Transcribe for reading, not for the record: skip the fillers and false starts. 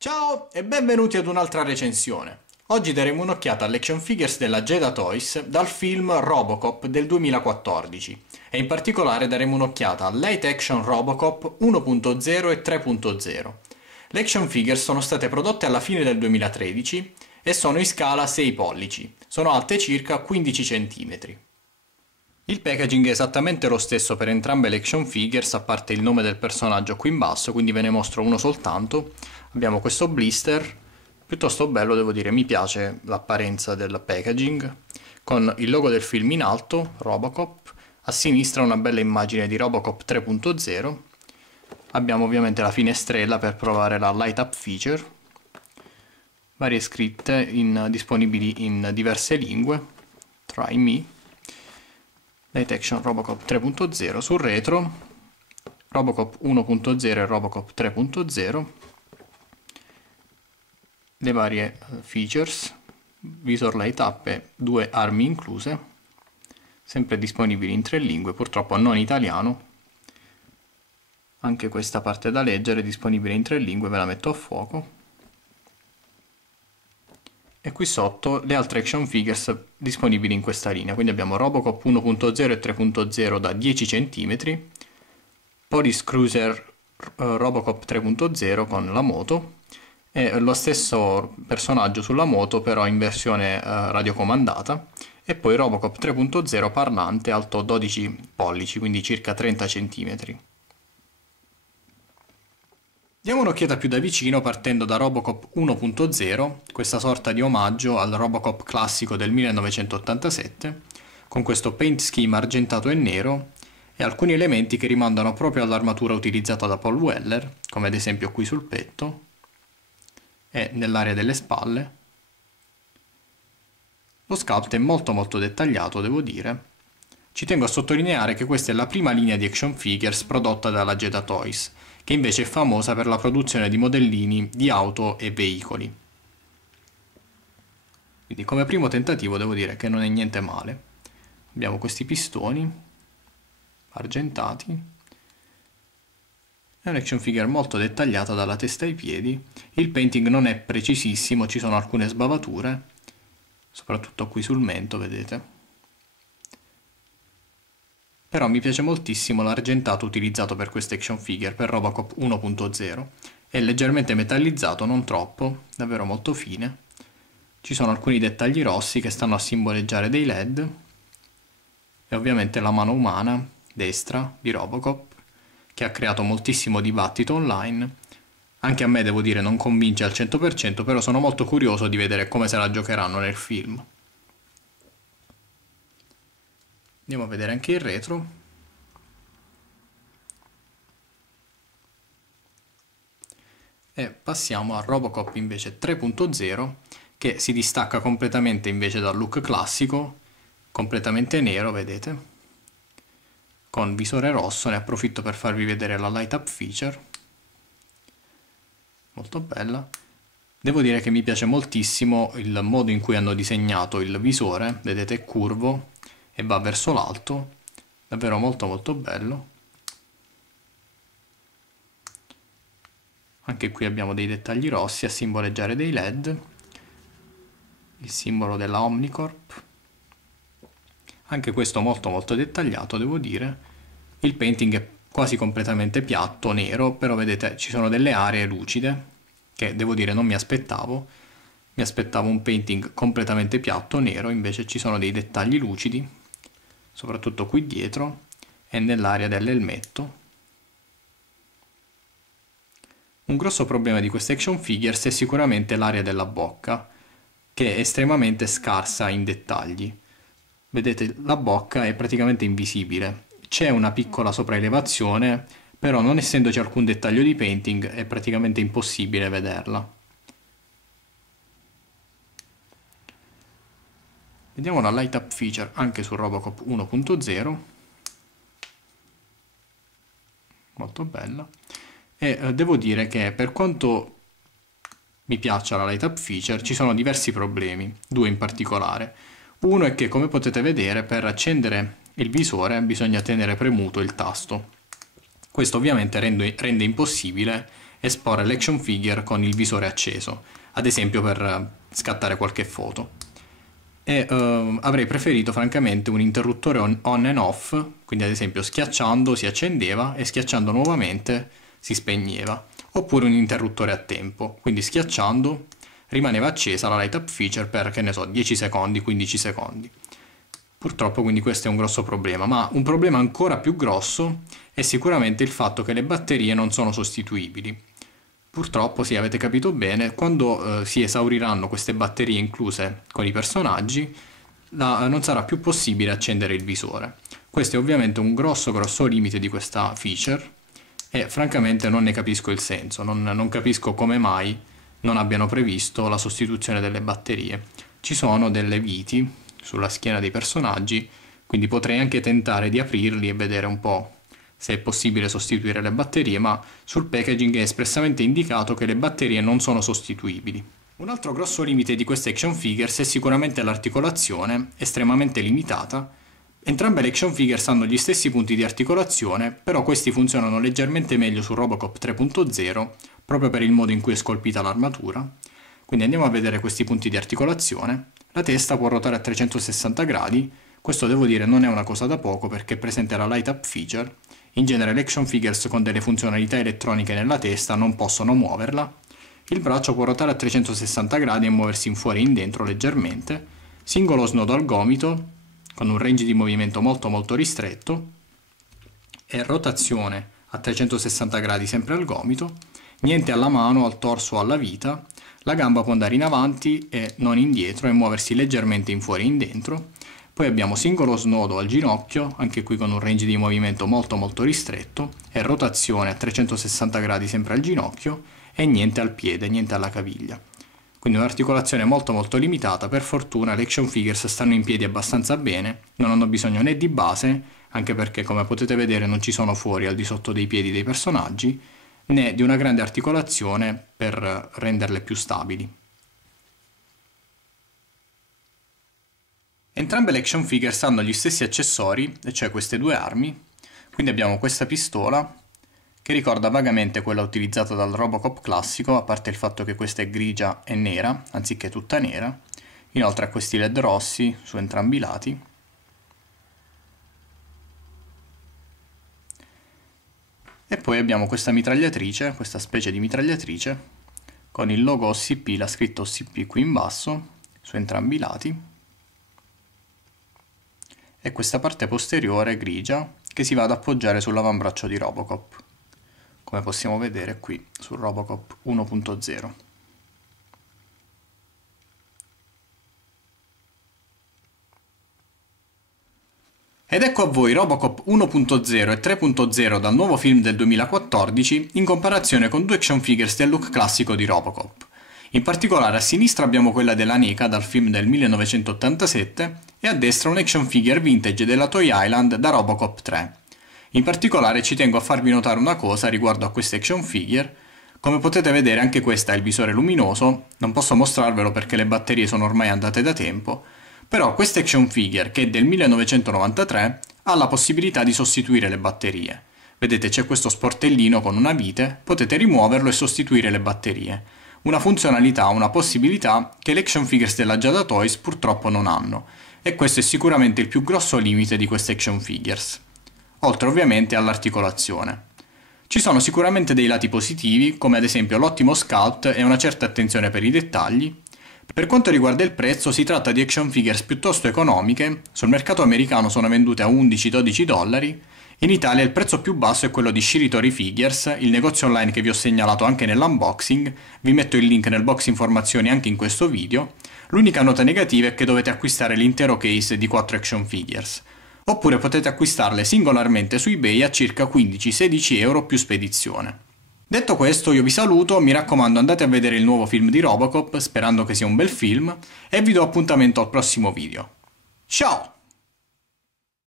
Ciao e benvenuti ad un'altra recensione. Oggi daremo un'occhiata alle action figures della Jeda Toys dal film Robocop del 2014 e in particolare daremo un'occhiata al Light Action Robocop 1.0 e 3.0. Le action figures sono state prodotte alla fine del 2013 e sono in scala 6 pollici, sono alte circa 15 cm. Il packaging è esattamente lo stesso per entrambe le action figures, a parte il nome del personaggio qui in basso, quindi ve ne mostro uno soltanto. Abbiamo questo blister, piuttosto bello devo dire, mi piace l'apparenza del packaging, con il logo del film in alto, Robocop, a sinistra una bella immagine di Robocop 3.0, abbiamo ovviamente la finestrella per provare la light up feature, varie scritte disponibili in diverse lingue, Try Me, Light Action Robocop 3.0, sul retro Robocop 1.0 e Robocop 3.0, le varie features, visor light up e 2 armi incluse, sempre disponibili in 3 lingue, purtroppo non italiano. Anche questa parte da leggere è disponibile in 3 lingue, ve la metto a fuoco. E qui sotto le altre action figures disponibili in questa linea, quindi abbiamo Robocop 1.0 e 3.0 da 10 cm, Police Cruiser Robocop 3.0 con la moto e lo stesso personaggio sulla moto però in versione radiocomandata, e poi Robocop 3.0 parlante alto 12 pollici, quindi circa 30 cm. Diamo un'occhiata più da vicino partendo da Robocop 1.0, questa sorta di omaggio al Robocop classico del 1987, con questo paint scheme argentato e nero e alcuni elementi che rimandano proprio all'armatura utilizzata da Paul Weller, come ad esempio qui sul petto e nell'area delle spalle. Lo sculpt è molto dettagliato, devo dire. Ci tengo a sottolineare che questa è la prima linea di action figures prodotta dalla Jeda Toys, che invece è famosa per la produzione di modellini di auto e veicoli. Quindi come primo tentativo devo dire che non è niente male. Abbiamo questi pistoni argentati. È un'action figure molto dettagliata dalla testa ai piedi. Il painting non è precisissimo, ci sono alcune sbavature, soprattutto qui sul mento, vedete. Però mi piace moltissimo l'argentato utilizzato per questa action figure, per Robocop 1.0. È leggermente metallizzato, non troppo, davvero molto fine. Ci sono alcuni dettagli rossi che stanno a simboleggiare dei LED. E ovviamente la mano umana, destra, di Robocop, che ha creato moltissimo dibattito online. Anche a me, devo dire, non convince al 100%, però sono molto curioso di vedere come se la giocheranno nel film. Andiamo a vedere anche il retro. E passiamo a Robocop invece 3.0, che si distacca completamente invece dal look classico, completamente nero, vedete, con visore rosso. Ne approfitto per farvi vedere la light up feature, molto bella. Devo dire che mi piace moltissimo il modo in cui hanno disegnato il visore, vedete, è curvo e va verso l'alto, davvero molto bello. Anche qui abbiamo dei dettagli rossi a simboleggiare dei LED, il simbolo della Omnicorp, anche questo molto dettagliato, devo dire. Il painting è quasi completamente piatto, nero, però vedete ci sono delle aree lucide che devo dire non mi aspettavo. Mi aspettavo un painting completamente piatto, nero, invece ci sono dei dettagli lucidi, soprattutto qui dietro e nell'area dell'elmetto. Un grosso problema di queste action figures è sicuramente l'area della bocca, che è estremamente scarsa in dettagli. Vedete, la bocca è praticamente invisibile. C'è una piccola sopraelevazione, però non essendoci alcun dettaglio di painting è praticamente impossibile vederla. Vediamo la light up feature anche su Robocop 1.0, molto bella, e devo dire che per quanto mi piaccia la light up feature ci sono diversi problemi, due in particolare. Uno è che, come potete vedere, per accendere il visore bisogna tenere premuto il tasto. Questo ovviamente rende impossibile esporre l'action figure con il visore acceso, ad esempio per scattare qualche foto. E avrei preferito francamente un interruttore on and off, quindi ad esempio schiacciando si accendeva e schiacciando nuovamente si spegneva, oppure un interruttore a tempo, quindi schiacciando rimaneva accesa la light up feature per, che ne so, 10 secondi, 15 secondi. Purtroppo quindi questo è un grosso problema, ma un problema ancora più grosso è sicuramente il fatto che le batterie non sono sostituibili. Purtroppo, sì, avete capito bene, quando si esauriranno queste batterie incluse con i personaggi, non sarà più possibile accendere il visore. Questo è ovviamente un grosso limite di questa feature e francamente non ne capisco il senso, non capisco come mai non abbiano previsto la sostituzione delle batterie. Ci sono delle viti sulla schiena dei personaggi, quindi potrei anche tentare di aprirli e vedere un po' se è possibile sostituire le batterie, ma sul packaging è espressamente indicato che le batterie non sono sostituibili. Un altro grosso limite di queste action figures è sicuramente l'articolazione, estremamente limitata. Entrambe le action figures hanno gli stessi punti di articolazione, però questi funzionano leggermente meglio su Robocop 3.0, proprio per il modo in cui è scolpita l'armatura. Quindi andiamo a vedere questi punti di articolazione. La testa può ruotare a 360 gradi, questo devo dire non è una cosa da poco perché è presente la light up feature. In genere le action figures con delle funzionalità elettroniche nella testa non possono muoverla. Il braccio può ruotare a 360 gradi e muoversi in fuori e in dentro leggermente. Singolo snodo al gomito, con un range di movimento molto ristretto. E rotazione a 360 gradi sempre al gomito. Niente alla mano, al torso o alla vita. La gamba può andare in avanti e non indietro e muoversi leggermente in fuori e in dentro. Poi abbiamo singolo snodo al ginocchio, anche qui con un range di movimento molto ristretto, e rotazione a 360 gradi sempre al ginocchio, e niente al piede, niente alla caviglia. Quindi un'articolazione molto limitata. Per fortuna le action figures stanno in piedi abbastanza bene, non hanno bisogno né di base, anche perché come potete vedere non ci sono fori al di sotto dei piedi dei personaggi, né di una grande articolazione per renderle più stabili. Entrambe le action figures hanno gli stessi accessori, e cioè queste due armi. Quindi abbiamo questa pistola, che ricorda vagamente quella utilizzata dal Robocop classico, a parte il fatto che questa è grigia e nera, anziché tutta nera. Inoltre ha questi LED rossi su entrambi i lati. E poi abbiamo questa mitragliatrice, questa specie di mitragliatrice, con il logo OCP, la scritta OCP qui in basso, su entrambi i lati. E questa parte posteriore grigia che si va ad appoggiare sull'avambraccio di Robocop, come possiamo vedere qui su Robocop 1.0. Ed ecco a voi Robocop 1.0 e 3.0 dal nuovo film del 2014 in comparazione con due action figures del look classico di Robocop. In particolare a sinistra abbiamo quella della NECA dal film del 1987 e a destra un action figure vintage della Toy Island da Robocop 3. In particolare ci tengo a farvi notare una cosa riguardo a queste action figure. Come potete vedere anche questa ha il visore luminoso, non posso mostrarvelo perché le batterie sono ormai andate da tempo, però questa action figure, che è del 1993, ha la possibilità di sostituire le batterie. Vedete c'è questo sportellino con una vite, potete rimuoverlo e sostituire le batterie. Una funzionalità, una possibilità che le action figures della Giada Toys purtroppo non hanno, e questo è sicuramente il più grosso limite di queste action figures, oltre ovviamente all'articolazione. Ci sono sicuramente dei lati positivi, come ad esempio l'ottimo sculpt e una certa attenzione per i dettagli. Per quanto riguarda il prezzo, si tratta di action figures piuttosto economiche, sul mercato americano sono vendute a 11-12 dollari, in Italia il prezzo più basso è quello di Shiritori Figures, il negozio online che vi ho segnalato anche nell'unboxing, vi metto il link nel box informazioni anche in questo video. L'unica nota negativa è che dovete acquistare l'intero case di 4 action figures, oppure potete acquistarle singolarmente su eBay a circa 15-16 euro più spedizione. Detto questo io vi saluto, mi raccomando andate a vedere il nuovo film di Robocop, sperando che sia un bel film, e vi do appuntamento al prossimo video. Ciao!